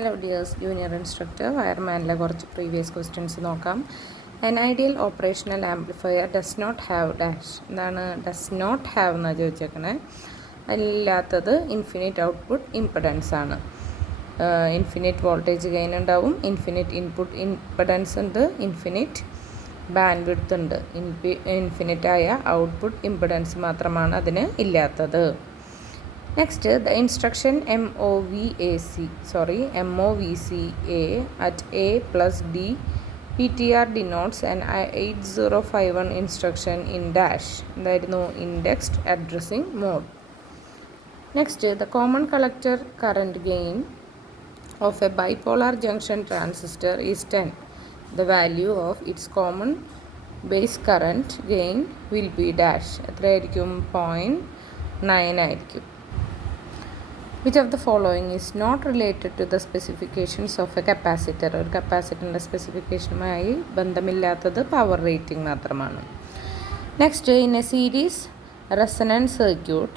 Hello dears, junior instructor. Wiremanle കുറച്ച് previous questions നോക്കാം. An ideal operational amplifier does not have dash. എന്താണ് does not have എന്ന് ചോദിച്ചേക്കണേ. അല്ലാത്തത് infinite output impedance ആണ്. Infinite voltage gain ഉണ്ടാവും, infinite input impedance ഉണ്ട്, infinite band width ഉണ്ട്. Infinite ആയ ഔട്ട്പുട്ട് ഇംപെഡൻസ് മാത്രമാണ് അതിന് ഇല്ലാത്തത്. Next, the instruction MOVCA at A plus D PTR denotes an 8051 instruction in dash, that is no indexed addressing mode. Next, the common collector current gain of a bipolar junction transistor is 10. The value of its common base current gain will be dash. എത്രയായിരിക്കും? 0.9 ആയിരിക്കും. Which of the following is not related to the specifications of a capacitor? ഒരു കപ്പാസിറ്ററിൻ്റെ സ്പെസിഫിക്കേഷനുമായി ബന്ധമില്ലാത്തത് power rating മാത്രമാണ്. Next, in a series resonant circuit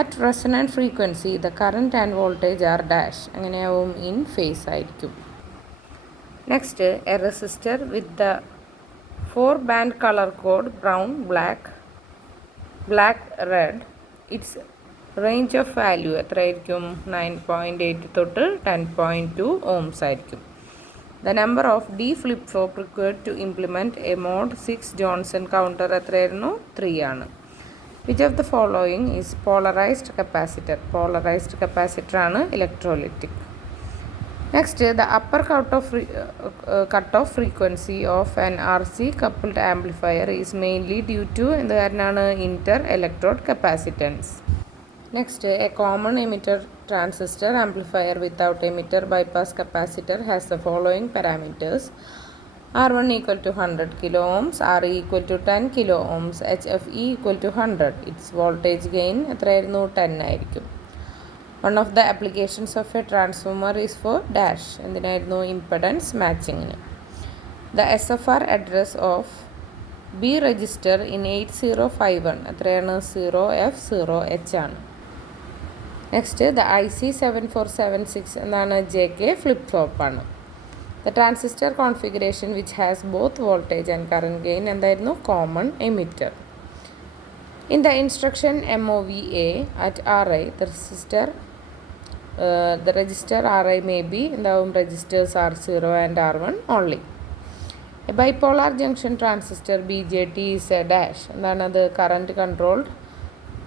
at resonant frequency the current and voltage are dash. അങ്ങനെയാവും in phase ആയിരിക്കും. Next, a resistor with the 4 band colour code brown, black, red. Its range of value എത്രയായിരിക്കും? 9.8 തൊട്ട് 10.2 ohms ആയിരിക്കും. The number of D flip flop required to implement a mod 6 Johnson counter എത്രയായിരുന്നു? 3 ആണ്. Which of the following is polarised capacitor? Polarised capacitor ആണ് electrolytic. Next, the upper cut off frequency of an RC coupled amplifier is mainly due to എന്ത് കാരണമാണ്? Inter electrode capacitance. Next, a common emitter transistor amplifier without emitter bypass capacitor has the following parameters: R1 equal to 100 kilo ohms, RE equal to 10 kilo ohms, HFE equal to 100. Its voltage gain എത്രയായിരുന്നു? 10 ആയിരിക്കും. One of the applications of a transformer is for dash. എന്തിനായിരുന്നു? impedance matchingന്. The SFR address of B register in 8051 എത്രയാണ്? 0F0H ആണ്. Next, the IC 7476 എന്താണ്? JK flip flop ആണ്. The transistor configuration which has both voltage and current gain എന്തായിരുന്നു? Common emitter. In the instruction MOVA at RI the register RI may be എന്താവും? registers R0 and R1 only. A bipolar junction transistor BJT is a dash. എന്താണത്?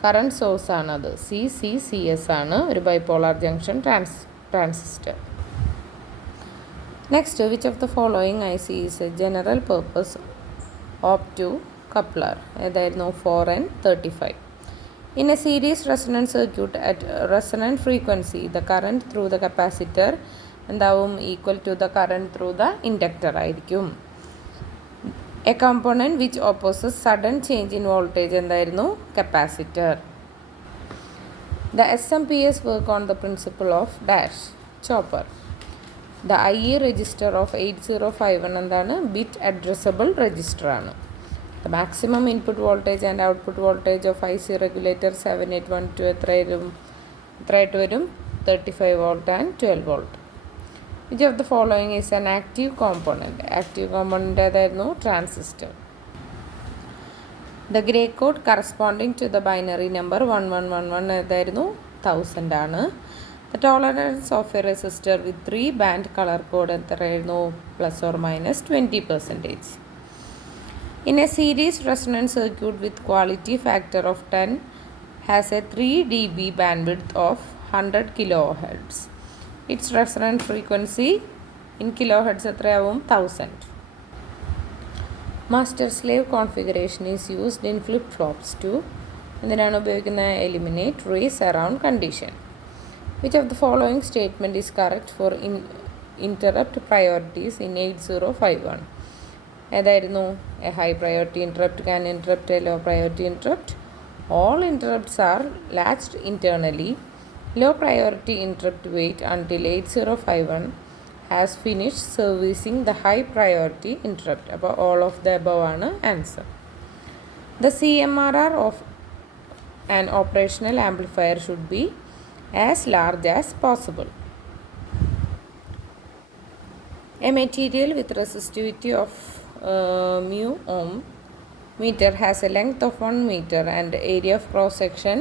Current source ആണത്. CCCS ആണ് ഒരു bipolar junction transistor. Next, which of the following IC is a general purpose optocoupler? ഏതായിരുന്നു? 4N35. In a series resonant circuit at resonant frequency the current through the capacitor എന്താവും? Equal to the current through the inductor ആയിരിക്കും. A component which opposes sudden change in voltage എന്തായിരുന്നു? Capacitor. The SMPS work on the principle of dash chopper. The IE register of 8051 എന്താണ്? Bit addressable register ആണ്. The maximum input voltage and output voltage of IC regulator 7812 എത്രയായിട്ട് വരും? 35 volt and 12 volt. Which of the following is an active component? Active component ഏതായിരുന്നു? Transistor. The gray code corresponding to the binary number 1111 ഏതായിരുന്നു? 1000 ആണ്. The tolerance of a resistor with 3 band color code എത്രയായിരുന്നു? plus or minus 20%. In a series resonant circuit with quality factor of 10 has a 3 dB bandwidth of 100 kilohertz. Its resonant frequency in kilohertz എത്രയാവും? 1000. Master slave configuration is used in flip flops to എന്തിനാണ് ഉപയോഗിക്കുന്നത്? Eliminate race around condition. Which of the following statement is correct for interrupt priorities in 8051? ഏതായിരുന്നു? A high priority interrupt can interrupt a low priority interrupt. All interrupts are latched internally. Low priority interrupt wait until 8051 has finished servicing the high priority interrupt. അപ്പോൾ all of the above ആണ് answer. The CMRR of an operational amplifier should be as large as possible. A material with resistivity of mu ohm meter has a length of 1 meter and area of cross section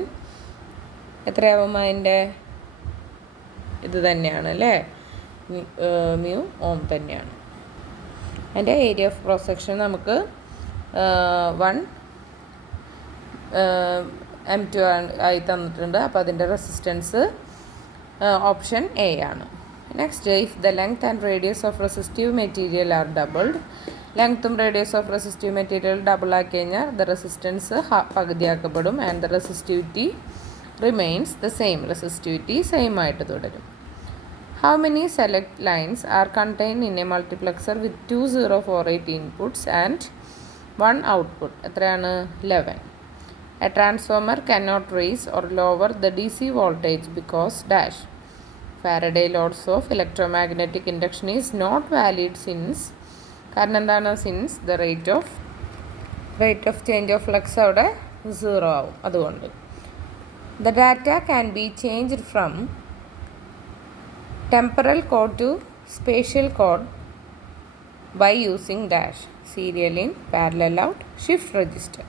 എത്രയാവും അതിൻ്റെ ഇത് തന്നെയാണ് അല്ലേ, mu ഓം തന്നെയാണ്. അതിൻ്റെ area of cross section നമുക്ക് 1 m2 ആയി തന്നിട്ടുണ്ട്. അപ്പോൾ അതിൻ്റെ റെസിസ്റ്റൻസ് ഓപ്ഷൻ എ ആണ്. Next, if the length and radius of resistive material are doubled, ലെങ്ത്തും radius of resistive material double ആക്കി കഴിഞ്ഞാൽ ദ റെസിസ്റ്റൻസ് പകുതിയാക്കപ്പെടും and the resistivity remains the same, resistivity same ആയിട്ട് തുടരും. How many select lines are contained in a multiplexer with 2048 inputs and 1 output? എത്രയാണ്? 11. A transformer cannot raise or lower the DC voltage because dash. Faraday laws of electromagnetic induction is not valid since, കാരണം എന്താണ്? Since the rate of change of flux അവിടെ 0 ആവും. അതുകൊണ്ട് the data can be changed from temporal code to spatial code by using dash, serial in, parallel out, shift register.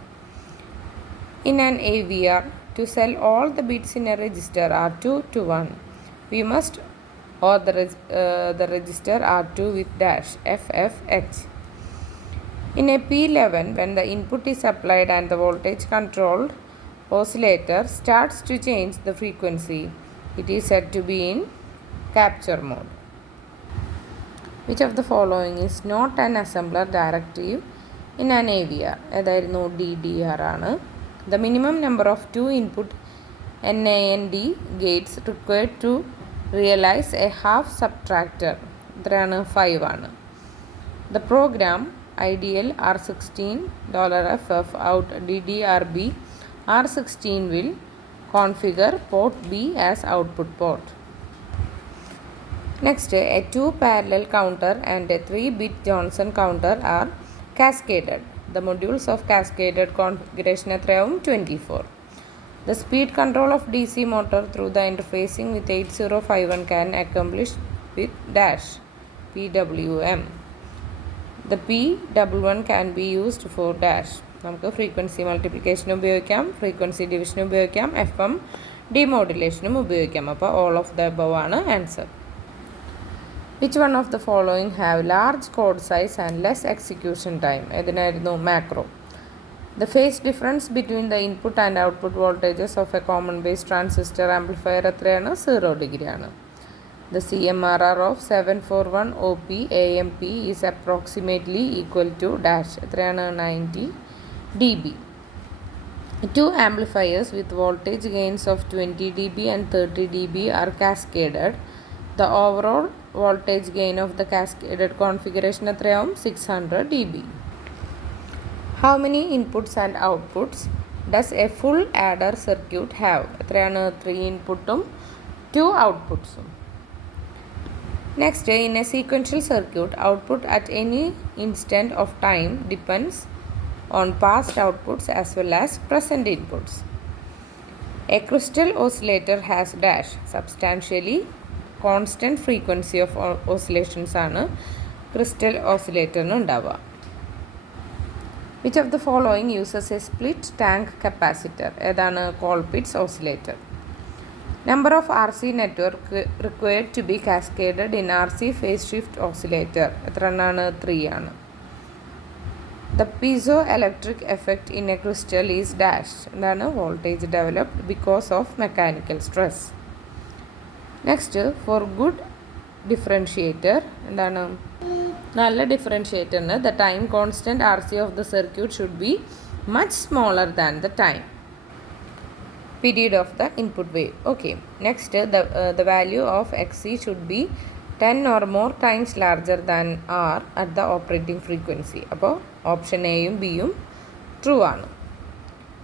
In an AVR, to sell all the bits in a register R2 to 1, we must or the register R2 with dash FFH. In a P11, when the input is applied and the voltage controlled oscillator starts to change the frequency, it is said to be in capture mode. Which of the following is not an assembler directive in an AVR? ഏതായിരുന്നു? DDR ആണ്. The minimum number of 2 input NAND gates required to realize a half subtractor എത്രയാണ്? 5 ആണ്. The program ideal R16 $FF out DDRB R16 will configure port B as output port. Next, a 2 parallel counter and a 3-bit Johnson counter are cascaded. The modules of cascaded configuration എത്രയാവും? 24. The speed control of DC motor through the interfacing with 8051 can accomplish with dash PWM. The PW1 can be used for dash. നമുക്ക് frequency മൾട്ടിപ്ലിക്കേഷനും ഉപയോഗിക്കാം, frequency ഡിവിഷനും ഉപയോഗിക്കാം, FM ഡിമോഡുലേഷനും ഉപയോഗിക്കാം. അപ്പോൾ all of the above ആണ് answer. Which one of the following have large code size and less execution time? ഏതിനായിരുന്നു? Macro. The phase difference between the input and output voltages of a common base transistor amplifier എത്രയാണ്? 0 degree ആണ്. The CMRR of 741 OP AMP is approximately equal to dash എത്രയാണ്? 90 dB. Two amplifiers with voltage gains of 20 dB and 30 dB are cascaded. The overall voltage gain of the cascaded configuration എത്രയാവും? 600 dB. How many inputs and outputs does a full adder circuit have? എത്രയാണ്? 3 ഇൻപുട്ടും 2 ഔട്ട്പുട്ട്സും. Next, in a sequential circuit, output at any instant of time depends on past outputs as well as present inputs. A crystal oscillator has dash substantially constant frequency of oscillations ആണ് crystal oscillator ഉണ്ടാവുക. Which of the following uses a split tank capacitor? ഏതാണ്? Colpitt's oscillator. Number of RC network required to be cascaded in RC phase shift oscillator എത്ര എണ്ണമാണ്? 3 ആണ്. The piezoelectric effect in a crystal is dash എന്താണ്? voltage developed because of mechanical stress. Next, for good differentiator എന്താണ്? നല്ല ഡിഫറൻഷിയേറ്ററിന് the time constant RC of the circuit should be much smaller than the time period of the input wave. Okay. Next, the value of XC should be 10 or more times larger than R at the operating frequency. അപ്പോൾ option എയും ബിയും true ആണ്.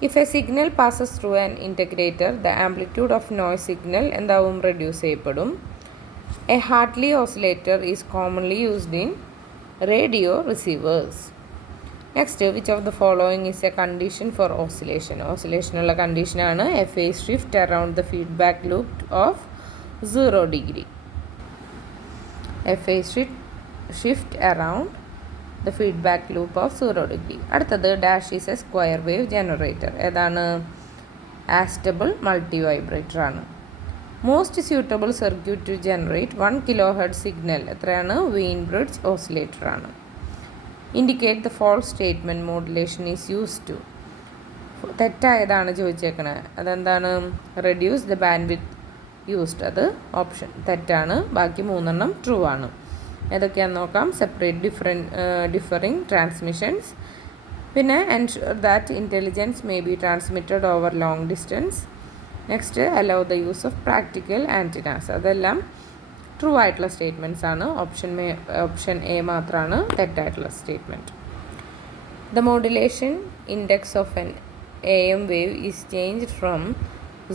If a signal passes through an integrator, the amplitude of noise signal എന്താവും? Reduce ചെയ്യപ്പെടും. A Hartley oscillator is commonly used in radio receivers. Next, which of the following is a condition for oscillation? Oscillation ഉള്ള condition ആണ് a phase shift around the feedback loop of 0 degree. A phase shift shift around the feedback loop of 0 degree. അടുത്തത് dash is a square wave generator. ഏതാണ്? astable multivibrator ആണ്. most suitable circuit to generate 1 kilohertz signal എത്രയാണ്? Vein bridge oscillator ആണ്. indicate the false statement modulation is used to. തെറ്റായതാണ് ചോദിച്ചേക്കണത്. അതെന്താണ്? reduce the bandwidth used. അത് option തെറ്റാണ്. ബാക്കി 3 true ആണ്. ഏതൊക്കെയാണെന്ന് നോക്കാം. സെപ്പറേറ്റ് ഡിഫറിങ് ട്രാൻസ്മിഷൻസ്, പിന്നെ ensure that intelligence may be transmitted over long distance. Next allow the use of practical antennas. അതെല്ലാം true ആയിട്ടുള്ള സ്റ്റേറ്റ്മെൻറ്റ്സ് ആണ്. ഓപ്ഷൻ എ മാത്രമാണ് തെറ്റായിട്ടുള്ള statement. The modulation index of an AM wave is changed from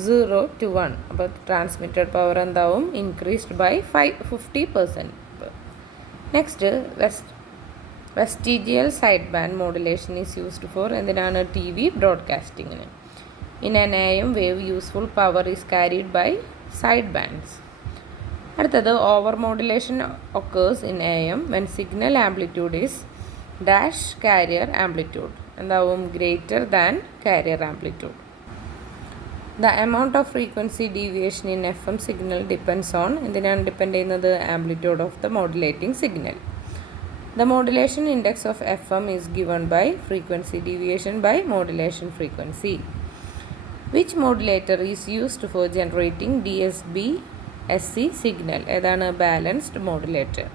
0 to 1. അപ്പോൾ transmitted power എന്താവും? Increased by 50%. Next vestigial side band modulation is used for എന്തിനാണ്? TV ബ്രോഡ്കാസ്റ്റിങ്ങിന്. In an AM wave useful power is carried by side bands. അടുത്തത് over modulation occurs in AM when signal amplitude is dash carrier amplitude. എന്താവും? Greater than carrier amplitude. The amount of frequency deviation in FM signal depends on എന്തിനാണ് depend ചെയ്യുന്നത്? Amplitude of the modulating signal. The modulation index of FM is given by frequency deviation by modulation frequency. Which modulator is used for generating DSB-SC signal? ഏതാണ്? Balanced modulator.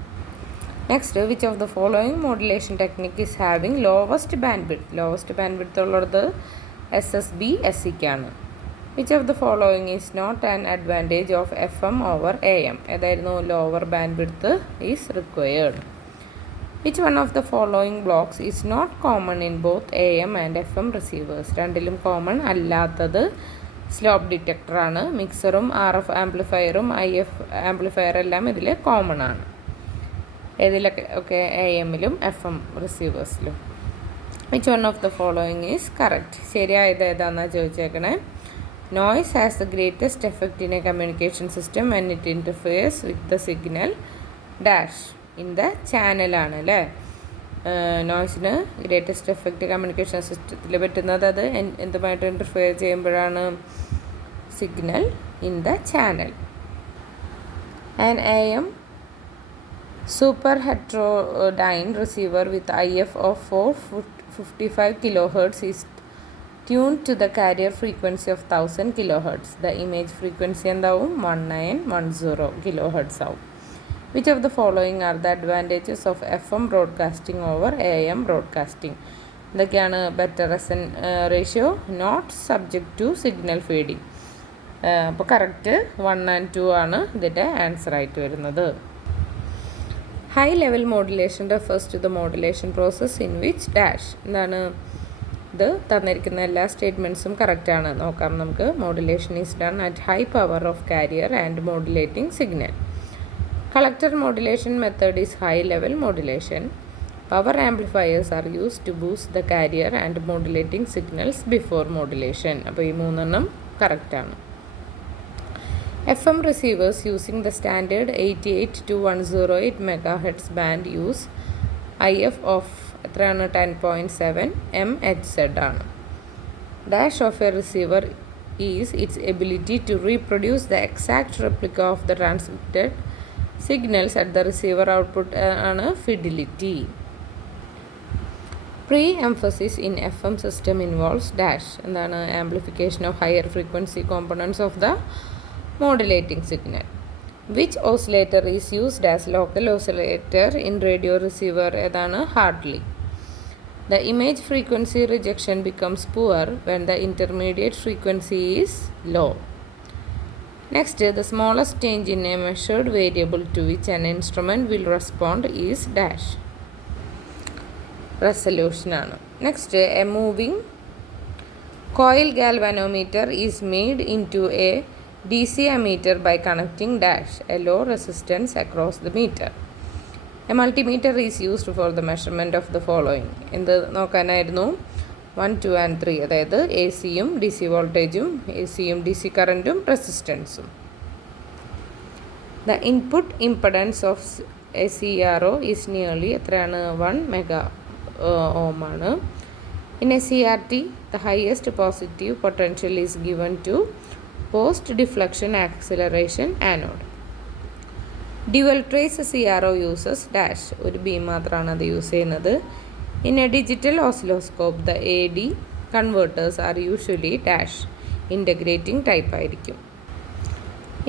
Next which of the following modulation technique is having lowest bandwidth? Lowest bandwidth ഉള്ളത് SSB-SCക്കാണ്. Which of the following is not an advantage of FM over AM? ഏതായിരുന്നു? Lower bandwidth is required. Which one of the following blocks is not common in both AM and FM receivers? രണ്ടിലും common അല്ലാത്തത് slope ഡിറ്റക്ടറാണ്. മിക്സറും RF ആംപ്ലിഫയറും IF amplifier എല്ലാം ഇതിൽ common ആണ്. ഏതിലൊക്കെ? ഓക്കെ, AM-ലും FM റിസീവേഴ്സിലും. Which one of the following is correct? ശരിയായത് ഏതാണെന്നാണ് ചോദിച്ചേക്കണേ. Noise has the greatest effect in a communication system when it ഇൻ്റർഫിയേഴ്സ് with the signal dash in the ചാനലാണ് അല്ലേ. നോയ്സിന് ഗ്രേറ്റസ്റ്റ് എഫക്റ്റ് കമ്മ്യൂണിക്കേഷൻ സിസ്റ്റത്തിൽ പറ്റുന്നത് അത് എന്തുമായിട്ട് ഇൻ്റർഫിയർ ചെയ്യുമ്പോഴാണ്? Signal in the channel. An AM super heterodyne receiver with IF of 455 kHz is tuned to the carrier frequency of 1000 kHz. The image frequency എന്താവും? 1910 kHz ആവും. Which of the following are the advantages of FM broadcasting over AM broadcasting? ഇതൊക്കെയാണ്. Better SN ratio, not subject to signal feeding. അപ്പോൾ correct 1 and 2 ആണ് ഇതിൻ്റെ answer ആയിട്ട് വരുന്നത്. High level modulation refers to the modulation process in which dash. എന്താണ്? ഇത് തന്നിരിക്കുന്ന എല്ലാ സ്റ്റേറ്റ്മെൻറ്റ്സും കറക്റ്റാണ്. നോക്കാം നമുക്ക്. Modulation is done at high power of carrier and modulating signal. Collector modulation method is high level modulation. Power amplifiers are use to boost the carrier and modulating signals before modulation. അപ്പോൾ ഈ 3 കറക്റ്റാണ്. FM receivers using the standard 88 to 108 MHz band use IF of എത്രയാണ്? 10.7 MHz ആണ്. Dash of a receiver is its ability to reproduce the exact replica of the transmitted signals at the receiver output ആണ് fidelity. Pre-emphasis in FM system involves dash. എന്താണ്? amplification of higher frequency components of the modulating signal. Which oscillator is used as local oscillator in radio receiver? ഏതാണ്? Hardly. The image frequency rejection becomes poor when the intermediate frequency is low. Next, the smallest change in a measured variable to which an instrument will respond is dash. Resolution ആണ്. Next, a moving coil galvanometer is made into a DC ammeter by connecting dash a low resistance across the meter. A multimeter is used for the measurement of the following. എന്ത് നോക്കാനായിരുന്നു? 1, 2 and 3. അതായത് AC-യും DC വോൾട്ടേജും AC-യും DC കറൻറ്റും റെസിസ്റ്റൻസും. The input impedance of a C R O is nearly എത്രയാണ് 1 mega ohm ആണ്. In a C R T the highest positive potential is given to post deflection acceleration anode. Dual trace C R O uses dash, ഒരു beam മാത്രമാണ് അത് use ചെയ്യുന്നത്. In a digital oscilloscope the A D converters are usually dash, integrating type ആയിരിക്കും.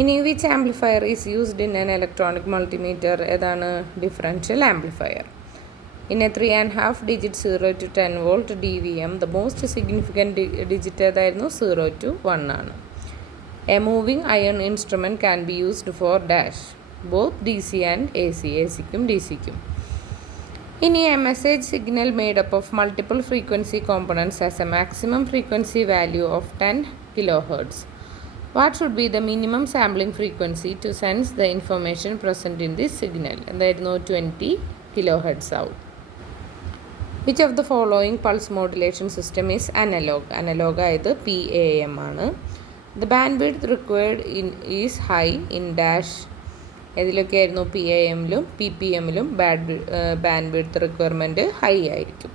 ഇനി which amplifier is used in an electronic multimeter, ഏതാണ് differential amplifier. In a 3.5 digit 0 to 10 volt DVM the most significant digit ഏതായിരുന്നു 0 to 1 ആണ്. A moving iron instrument can be used for dash, both D C and A C, A സിക്കും D സിക്കും. ഇനി a message signal made up of multiple frequency components has a maximum frequency value of 10 kilohertz. What should be the minimum sampling frequency to sense the information present in this signal, എന്തായിരുന്നു 20 kilohertz ആവും. Which of the following pulse modulation system is analog, analog ആയത് PAM ആണ്. The bandwidth required is high in dash, ഏതിലൊക്കെ ആയിരുന്നു PAM-ലും PPM-ലും bandwidth requirement high ആയിരിക്കും.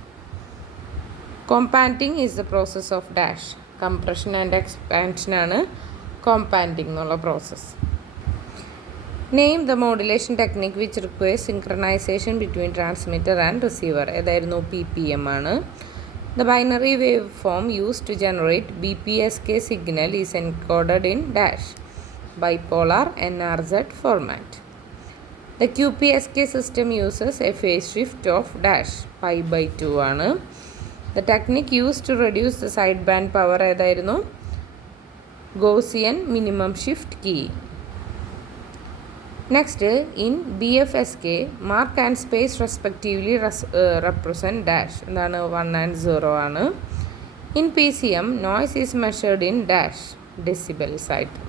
Companding is the process of dash, compression and എക്സ്പാൻഷനാണ് companding എന്നുള്ള process. Name the modulation technique which requires synchronization between transmitter and receiver, ഏതായിരുന്നു PPM ആണ്. The binary waveform use to generate BPSK signal is encoded in dash, bipolar NRZ format. The QPSK system uses a phase shift of dash pi/2 ആണ്. The technique used to reduce the sideband power ഏതായിരുന്നു Gaussian minimum shift key. Next, in BFSK, mark and space respectively represent dash, എന്താണ് 1 and 0 ആണ്. In PCM, noise is measured in dash decibels ആയിട്ട്.